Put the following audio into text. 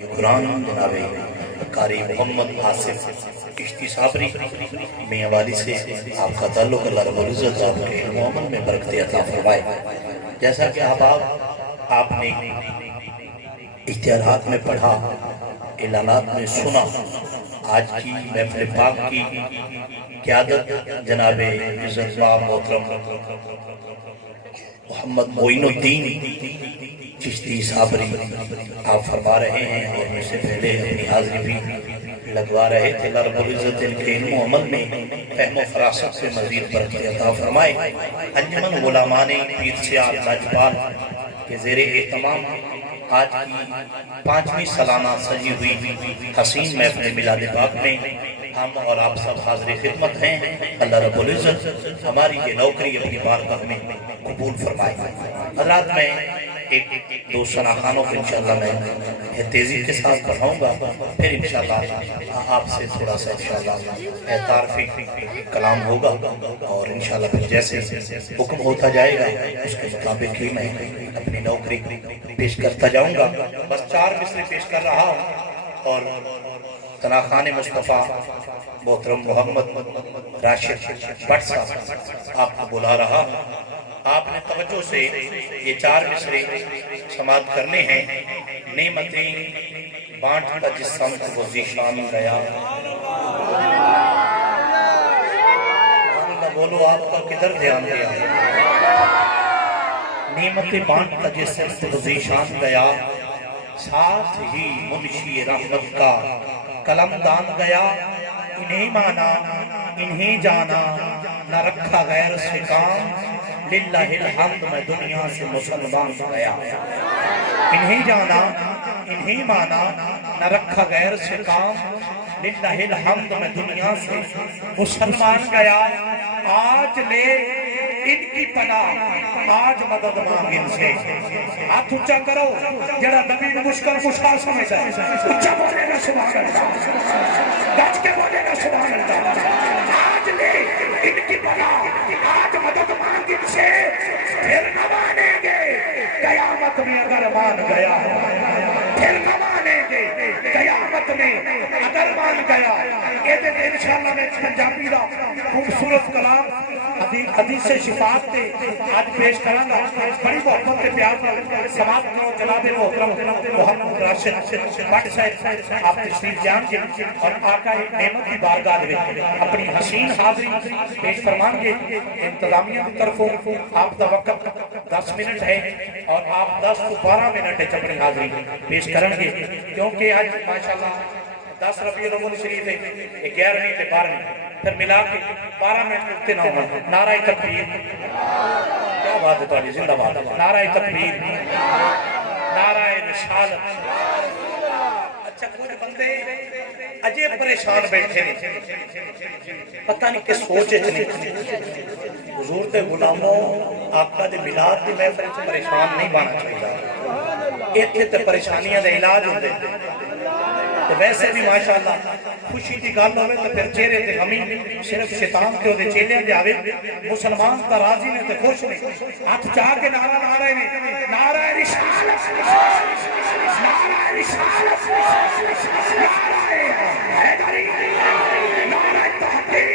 قرآن جناب قاری محمد آصف چشتی صابری میاں والی سے آپ کا تعلق اللہ رب العزت آپ کے علم و عمل میں برکت عطا فرمائے۔ جیسا کہ آپ نے اشتہارات میں پڑھا، اعلانات میں سنا، آج کی محفل پاک کی قیادت جناب عزت مآب محترم محمد معین الدین چشتی صابری آپ فرما رہے ہیں، اور مجھ سے پہلے اپنی حاضری بھی لگوا رہے تھے۔ اللہ رب العزت ان کے علم و عمل میں فہم و فراست سے مزید برکت عطا فرمائے۔ انجمن غلامان پیر سیاہ لاجپال کے زیر اہتمام آج کی 5ویں سالانہ سجی ہوئی حسین محفل میلاد پاک میں ہم اور آپ سب حاضر خدمت ہیں۔ اللہ رب العزت ہماری یہ نوکری اپنی بارگاہ میں قبول فرمائے۔ حضرات میں ایک دو شناخانوں کو انشاءاللہ میں تیزی کے ساتھ پڑھاؤں گا، پھر انشاءاللہ آپ سے تھوڑا سا انشاءاللہ تعارفی کلام ہوگا، اور انشاءاللہ پھر جیسے حکم ہوتا جائے گا اس کے مطابق ہی میں اپنی نوکری پیش کرتا جاؤں گا۔ بس 4 مصرے پیش کر رہا ہوں، اور تناخان مصطفیٰ محترم محمد راشد بٹ صاحب آپ کو بلا رہا۔ آپ نے توجہ سے یہ 4 مصرے سماعت کرنے ہیں۔ نعمتیں بانٹ کا جس سمت وہ ذیشان گیا، اللہ بولو آپ کا کدھر دھیان گیا؟ نعمتیں بانٹ کا جس سمت وہ ذیشان گیا، ساتھ ہی منشی رحمت کا قلم دان گیا۔ انہیں مانا انہیں جانا نہ رکھا غیر سے کام، للہ الحمد میں دنیا سے مسلمان گیا۔ انہیں جانا انہیں مانا نہ رکھا غیر سے کام، للہ الحمد میں دنیا سے مسلمان گیا۔ آج لے ان کی پناہ آج مدد مانگ ان سے۔ ہاتھ اچھا کرو جڑا نبی مشکل خوشحال سمجھا ہے، اچھا بولے گا سبحان اللہ، گج کے بولے گا سبحان اللہ۔ آج لے ان کی پناہ آج مدد مانگ ان سے، پھر نہ مانیں گے قیامت میں اگر مان گیا، پھر نہ مانیں گے قیامت میں اگر مان گیا۔ یہ دن انشاءاللہ میں پنجابی دا خوبصورت کلام حدیث شفاعت تے آج پیش کروں گا۔ بڑی محبت کے پیار میں سماعت کرو جناب محترم محمد راشد بٹ صاحب آپ تشریف جان کے، اور آقا نعمت کی بارگاہ میں اپنی حسین حاضری پیش فرمان گے۔ انتظامیہ کی طرفوں آپ دا وقت 10 منٹ ہے، اور آپ 10 سے 12 منٹ اپنی حاضری پیش کریں گے، کیونکہ آج ماشاءاللہ 10 ربیع الاول شریف ہے، 11ویں تے 12ویں، پھر ملا کے 12 منٹ رکھتے نہ ہونا۔ نعرہ تکبیر، کیا بات ہے تمہاری، زندہ بات، نعرہ تکبیر، نعرہ رسالت۔ اچھا کچھ بندے اجے پریشان بیٹھے ہیں، پتہ نہیں کس سوچ اتنی۔ حضور دے غلاموں آقا دے میلاد دی محفل سے پریشان نہیں بانا چاہیے، اتنے تے پریشانیاں دے علاج ہوندے۔ ویسے بھی ماشاءاللہ خوشی دی گل ہوئے تو پھر چہرے تے غمی صرف شیطان تے دے چیلے دے آوے، مسلمان تا راضی نے تے خوش نے۔ ہاتھ چاہ کے نعرہ لا رہے نے، نعرہ رسالت، نعرہ رسالت، نعرہ حیدری، نعرہ تحقیق۔